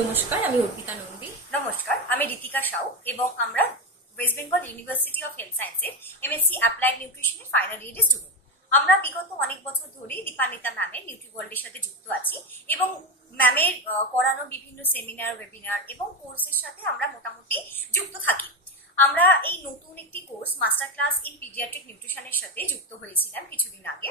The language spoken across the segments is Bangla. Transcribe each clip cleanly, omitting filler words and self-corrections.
নমস্কার, আমি অর্পিতা নন্দী। নমস্কার, আমি রিতিকা সাউ এবং আমরা West Bengal university of health সায়েন্সের এমএসসি অ্যাপ্লাইড নিউট্রিশনের ফাইনাল ইয়ারের স্টুডেন্ট। আমরা বিগত অনেক বছর ধরেই দীপান্বিতা ম্যামের নিউট্রিওয়ার্ল্ডের সাথে যুক্ত আছি এবং ম্যামের করানো বিভিন্ন সেমিনার, ওয়েবিনার এবং কোর্সের সাথে আমরা মোটামুটি যুক্ত থাকি। আমরা এই নতুন একটি course master class in pediatric নিউট্রিশনের সাথে যুক্ত হয়েছিলাম কিছুদিন আগে,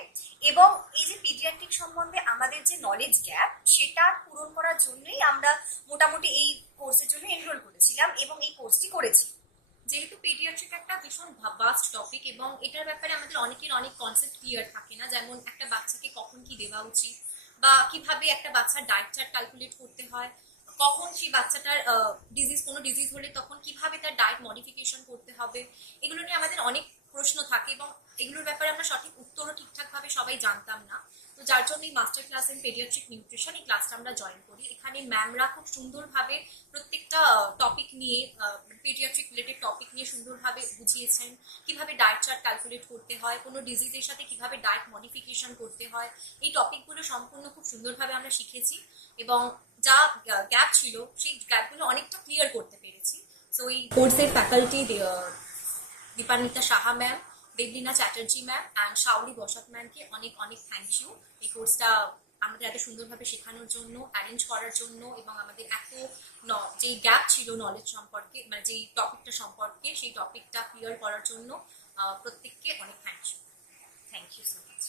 এবং এই যে পিডিয়াট্রিক সম্বন্ধে আমাদের যে নলেজ গ্যাপ সেটা পূরণ করার জন্যই আমরা মোটামুটি এই কোর্সের জন্য এনরোল করেছিলাম এবং এই কোর্সটি করেছি। যেহেতু পিডিয়াট্রিক একটা ভীষণ ভাস্ট টপিক এবং এটার ব্যাপারে আমাদের অনেকের অনেক কনসেপ্ট ক্লিয়ার থাকে না, যেমন একটা বাচ্চাকে কখন কি দেওয়া উচিত বা কিভাবে একটা বাচ্চার ডায়েট চার্ট ক্যালকুলেট করতে হয়, কখন সেই বাচ্চাটার কোনো ডিজিজ হলে তখন কিভাবে তার ডায়েট মডিফিকেশন করতে হবে, এগুলো নিয়ে আমাদের অনেক প্রশ্ন থাকে এবং এগুলোর ব্যাপারে আমরা সঠিক উত্তরও ঠিকঠাকভাবে সবাই জানতাম না। তো যার জন্য এই master class in paediatric nutrition এই ক্লাসটা আমরা জয়েন করি। এখানে ম্যামরা খুব সুন্দরভাবে প্রত্যেকটা টপিক নিয়ে, পেডিয়াট্রিক রিলেটেড টপিক নিয়ে সুন্দরভাবে বুঝিয়েছেন কিভাবে ডায়েট চার্ট ক্যালকুলেট করতে হয়, কোনো ডিজিজের সাথে কিভাবে ডায়েট মডিফিকেশন করতে হয়, এই টপিকগুলো সম্পূর্ণ খুব সুন্দরভাবে আমরা শিখেছি এবং যা গ্যাপ ছিল সেই গ্যাপগুলো অনেকটা ক্লিয়ার করতে পেরেছি। সো এই কোর্সের faculty Dipanwita Saha ma'am, Debolina Chatterjee ma'am and Shaoli Basak ম্যামকে অনেক অনেক থ্যাংক ইউ এই কোর্সটা আমাদের এত সুন্দরভাবে শেখানোর জন্য, অ্যারেঞ্জ করার জন্য এবং আমাদের এত যেই গ্যাপ ছিল নলেজ সম্পর্কে, মানে যেই টপিকটা সম্পর্কে সেই টপিকটা ক্লিয়ার করার জন্য প্রত্যেককে অনেক thank you. Thank you so much.